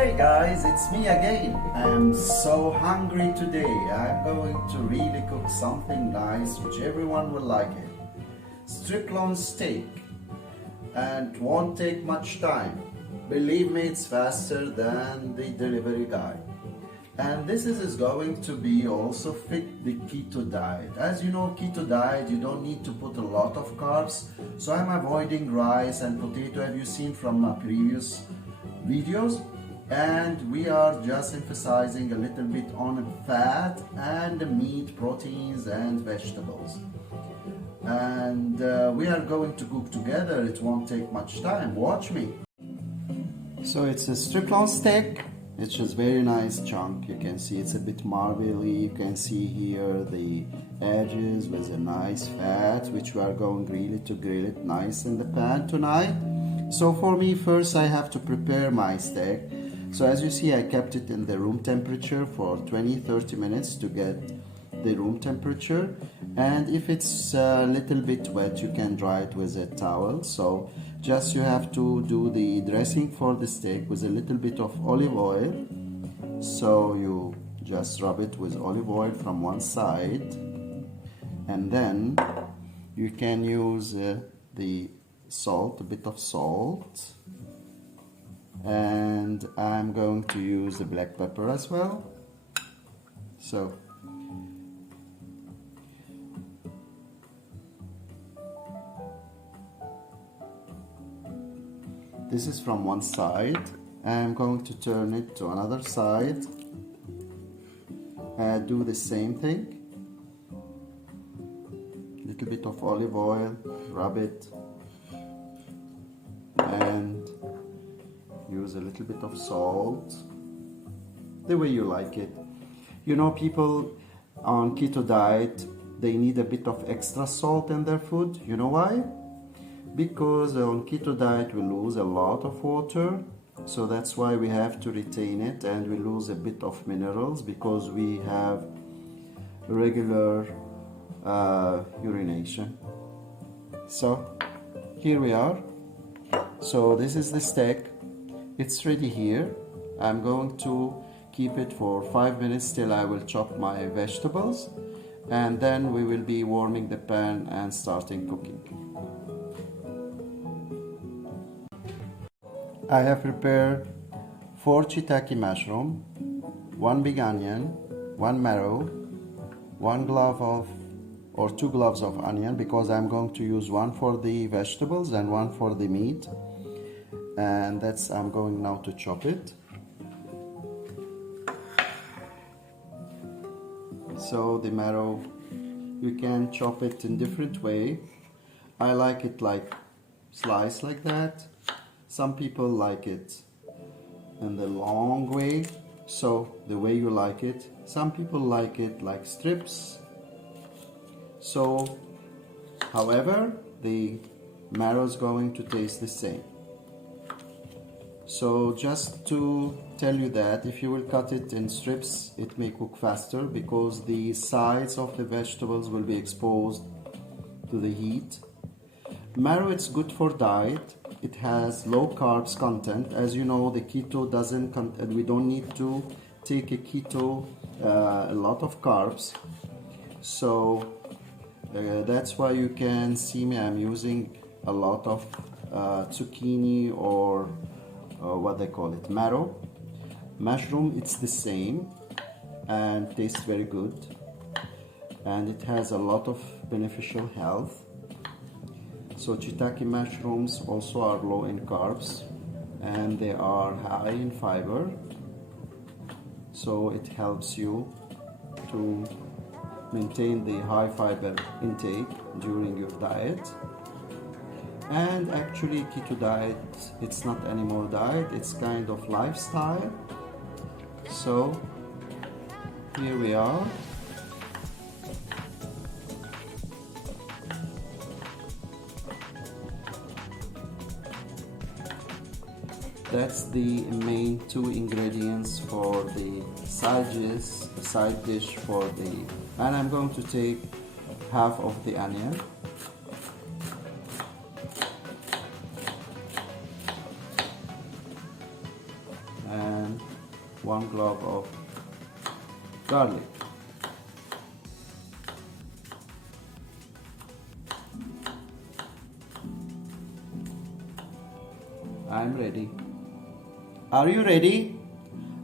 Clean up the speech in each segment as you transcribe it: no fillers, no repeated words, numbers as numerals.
Hey guys, it's me again. I am so hungry today. I'm going to really cook something nice which everyone will like it. Striploin steak, and won't take much time. Believe me, it's faster than the delivery guy. And this is going to be also fit the keto diet. As you know, keto diet, you don't need to put a lot of carbs. So I'm avoiding rice and potato, have you seen from my previous videos? And we are just emphasizing a little bit on fat and meat, proteins and vegetables. And we are going to cook together. It won't take much time. Watch me. So it's a striploin steak. It's just very nice chunk. You can see it's a bit marbly. You can see here the edges with a nice fat, which we are going really to grill it nice in the pan tonight. So for me, first I have to prepare my steak. So as you see, I kept it in the room temperature for 20-30 minutes to get the room temperature. And if it's a little bit wet, you can dry it with a towel. So just you have to do the dressing for the steak with a little bit of olive oil. So you just rub it with olive oil from one side. And then you can use the salt, a bit of salt. And I'm going to use the black pepper as well. So this is from one side. I'm going to turn it to another side. Do the same thing. Little bit of olive oil, rub it, and use a little bit of salt, the way you like it. You know, people on keto diet, they need a bit of extra salt in their food. You know why? Because on keto diet we lose a lot of water, so that's why we have to retain it, and we lose a bit of minerals because we have regular urination. So here we are. So this is the steak. It's ready here. I'm going to keep it for 5 minutes till I will chop my vegetables, and then we will be warming the pan and starting cooking. I have prepared 4 Chiitaki mushroom, 1 big onion, 1 marrow, 1 glove of or 2 gloves of onion, because I'm going to use 1 for the vegetables and 1 for the meat. And that's, I'm going now to chop it. So the marrow, you can chop it in different way. I like it like slice like that. Some people like it in the long way, so the way you like it. Some people like it like strips. So however, the marrow is going to taste the same. So just to tell you that if you will cut it in strips, it may cook faster because the sides of the vegetables will be exposed to the heat. Marrow, it's good for diet. It has low carbs content. As you know, the keto doesn't, we don't need to take a keto a lot of carbs. So that's why you can see me, I'm using a lot of zucchini or what they call it, marrow. Mushroom, it's the same and tastes very good, and it has a lot of beneficial health. So Chiitaki mushrooms also are low in carbs and they are high in fiber, so it helps you to maintain the high fiber intake during your diet. And actually keto diet, it's not anymore diet, it's kind of lifestyle. So here we are. That's the main 2 ingredients for the side dish for the, and I'm going to take half of the onion. And 1 clove of garlic. I'm ready. Are you ready?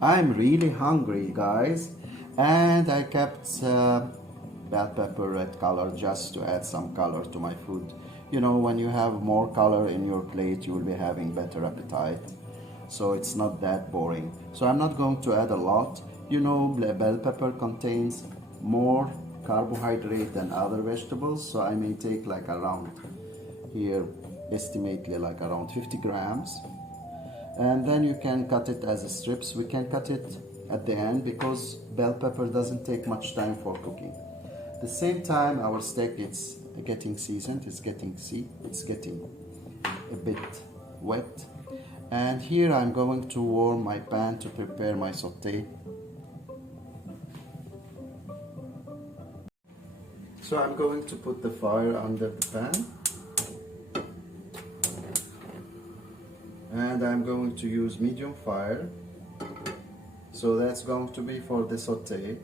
I'm really hungry, guys, and I kept bell pepper red color just to add some color to my food. You know, when you have more color in your plate, you will be having better appetite. So it's not that boring. So I'm not going to add a lot. You know, bell pepper contains more carbohydrate than other vegetables, so I may take like around here, estimately like around 50 grams. And then you can cut it as strips. We can cut it at the end because bell pepper doesn't take much time for cooking. At the same time, our steak is getting seasoned, it's getting a bit wet. And here I'm going to warm my pan to prepare my saute. So I'm going to put the fire under the pan. And I'm going to use medium fire. So that's going to be for the saute.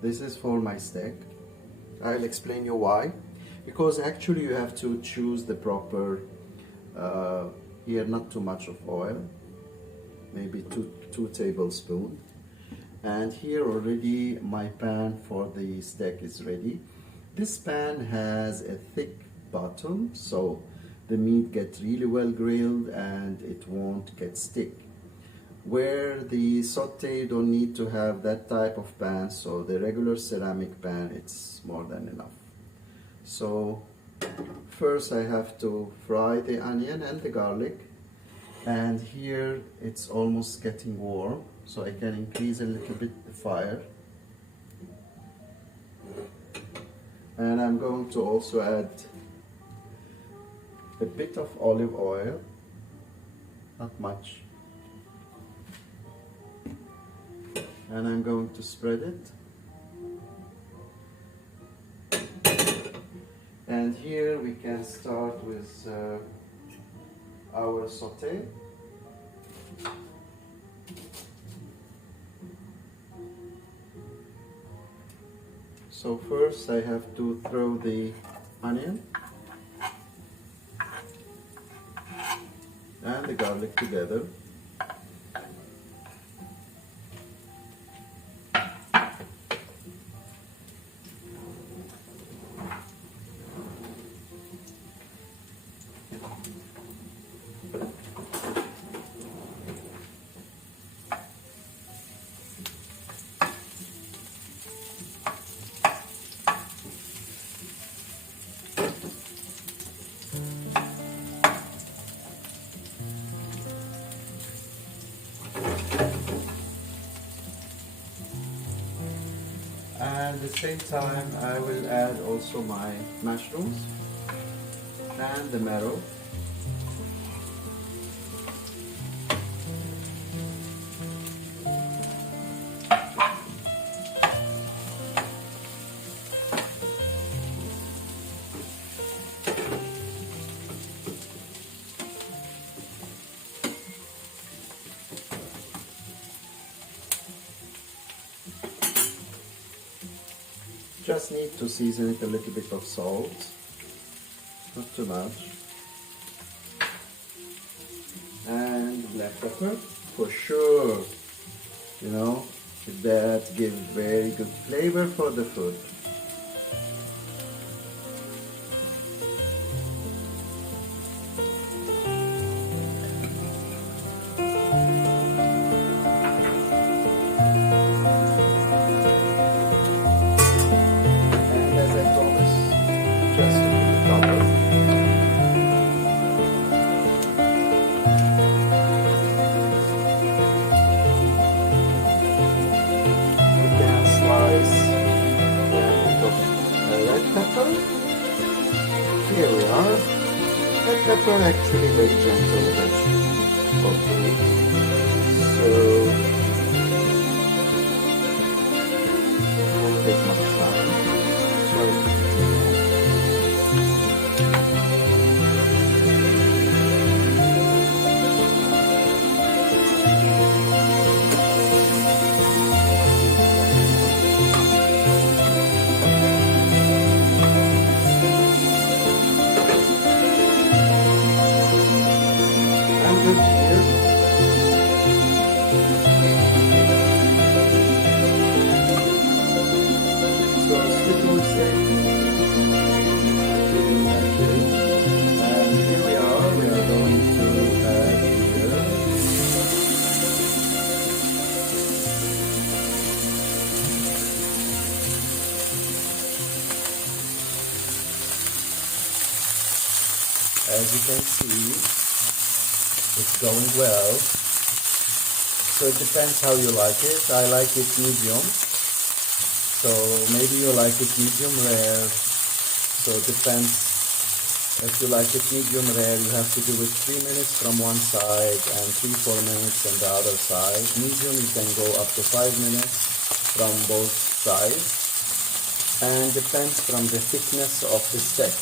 This is for my steak. I'll explain you why. Because actually you have to choose the proper, here not too much of oil, maybe two tablespoons. And here already my pan for the steak is ready. This pan has a thick bottom, so the meat gets really well grilled and it won't get stick. Where the saute don't need to have that type of pan, so the regular ceramic pan, it's more than enough. So first I have to fry the onion and the garlic, and here it's almost getting warm, so I can increase a little bit the fire. And I'm going to also add a bit of olive oil, not much. And I'm going to spread it. And here we can start with our saute. So first I have to throw the onion and the garlic together. And at the same time I will add also my mushrooms and the marrow. Just need to season it a little bit of salt, not too much, and black pepper for sure. You know, that gives very good flavor for the food. Here we are. Red pepper actually very gentle vegetable food. So it won't take much time. to do steak. And here we are going to add here as you can see, it's going well. So it depends how you like it. I like it medium. So maybe you like it medium rare. So it depends. If you like it medium rare, you have to do it 3 minutes from one side and 3-4 minutes on the other side. Medium, you can go up to 5 minutes from both sides. And depends from the thickness of the steak.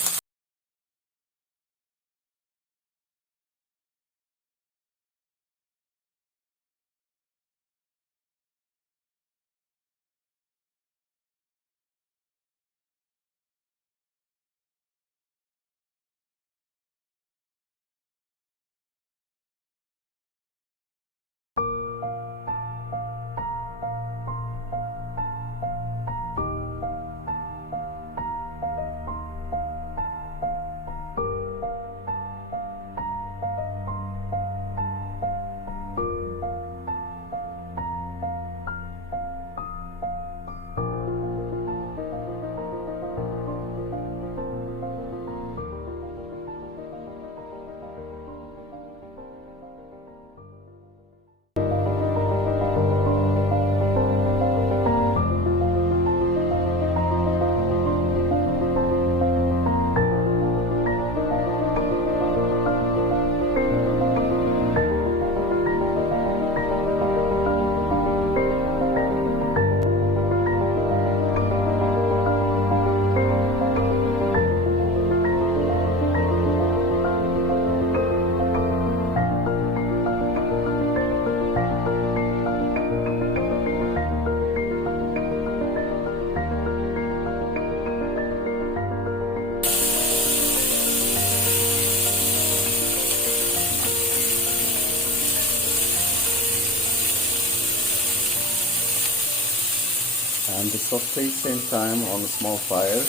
And the saute same time on a small fire,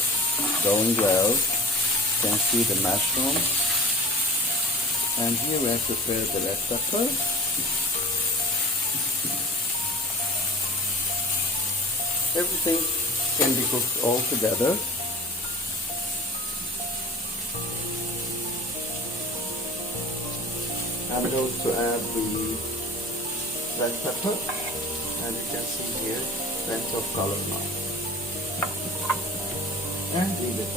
going well. You can see the mushroom. And here we have prepared the red pepper. Everything can be cooked all together. I'm going to add the red pepper, and you can see here plenty of color now. And leave it.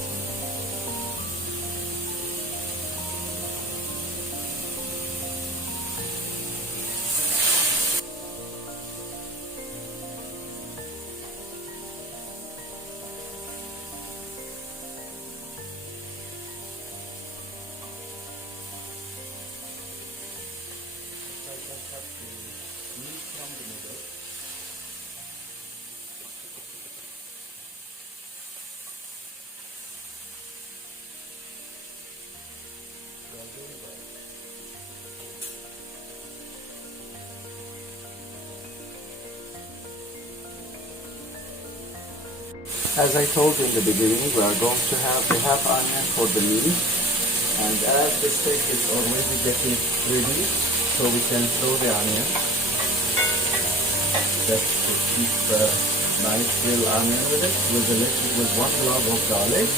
As I told you in the beginning, we are going to have the half onion for the meat, and as the steak is already getting ready, so we can throw the onion. Just to keep a nice real onion with it, with 1 clove of garlic.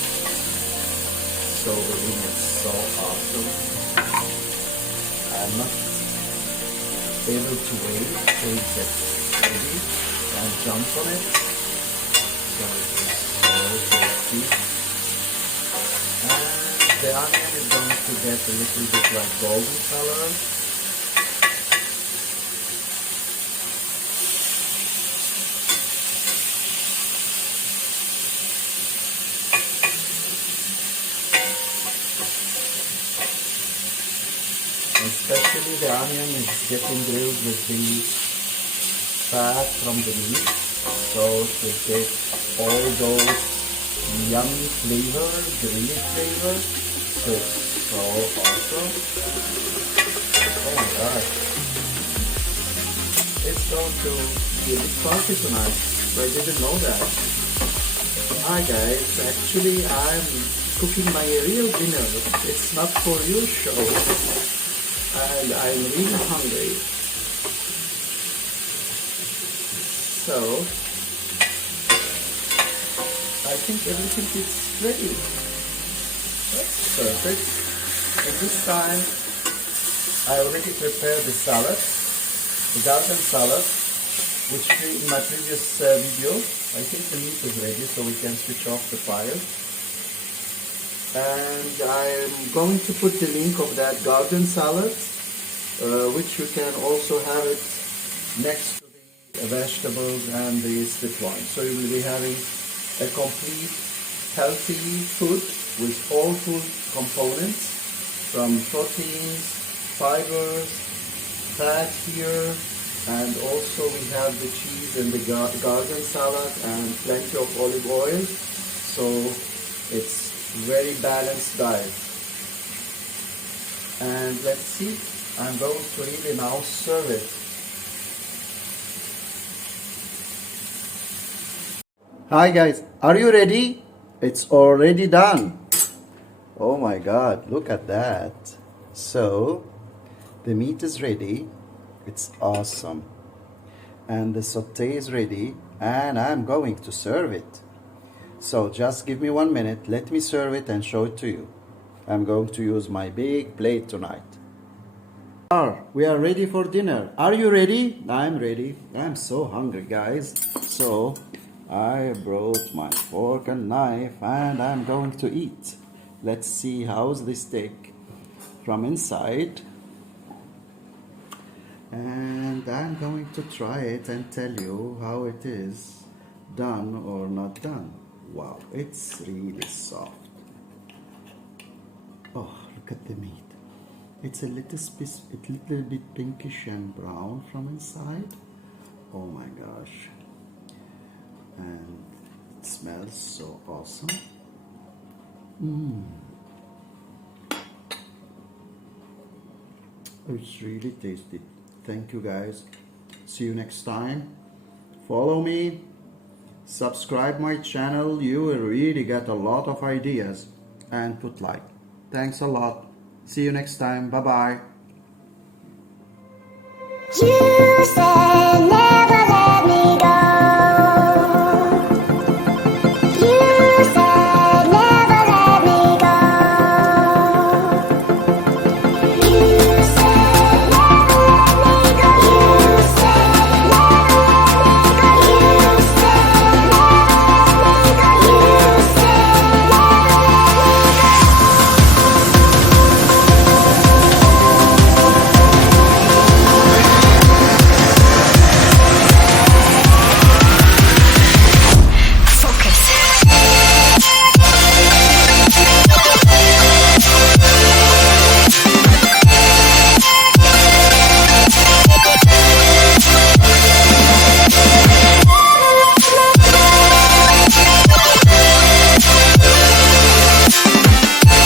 So the meat is so awesome. I'm not able to wait till it gets ready and jump on it. So it is so tasty. And the onion is going to get a little bit like golden color. Especially the onion is getting grilled with the fat from the meat, so to get all those yummy flavors, grilled flavors. So it's so awesome. Oh my gosh. It's going to be a bit spicy tonight, but I didn't know that. Hi guys, actually I'm cooking my real dinner. It's not for your show. And I'm really hungry. So, I think everything is ready. That's perfect. And this time, I already prepared the salad, the garden salad, which in my previous video. I think the meat is ready, so we can switch off the fire. And I'm going to put the link of that garden salad, which you can also have it next to the vegetables and the striploin. So you will be having a complete healthy food with all food components, from proteins, fibers, fat here, and also we have the cheese and the garden salad and plenty of olive oil. So it's very balanced diet. And let's see, I'm going to really now serve it. Hi guys, are you ready? It's already done. Oh my god, look at that. So the meat is ready. It's awesome. And the saute is ready, and I'm going to serve it. So just give me 1 minute, let me serve it and show it to you. I'm going to use my big plate tonight. We are ready for dinner. Are you ready? I'm ready. I'm so hungry, guys. So I brought my fork and knife and I'm going to eat. Let's see how's the steak from inside. And I'm going to try it and tell you how it is done or not done. Wow, it's really soft. Oh, look at the meat. It's a little bit pinkish and brown from inside. Oh my gosh. And it smells so awesome. It's really tasty. Thank you guys. See you next time. Follow me. Subscribe my channel. You will really get a lot of ideas. And put like. Thanks a lot. See you next time. Bye bye.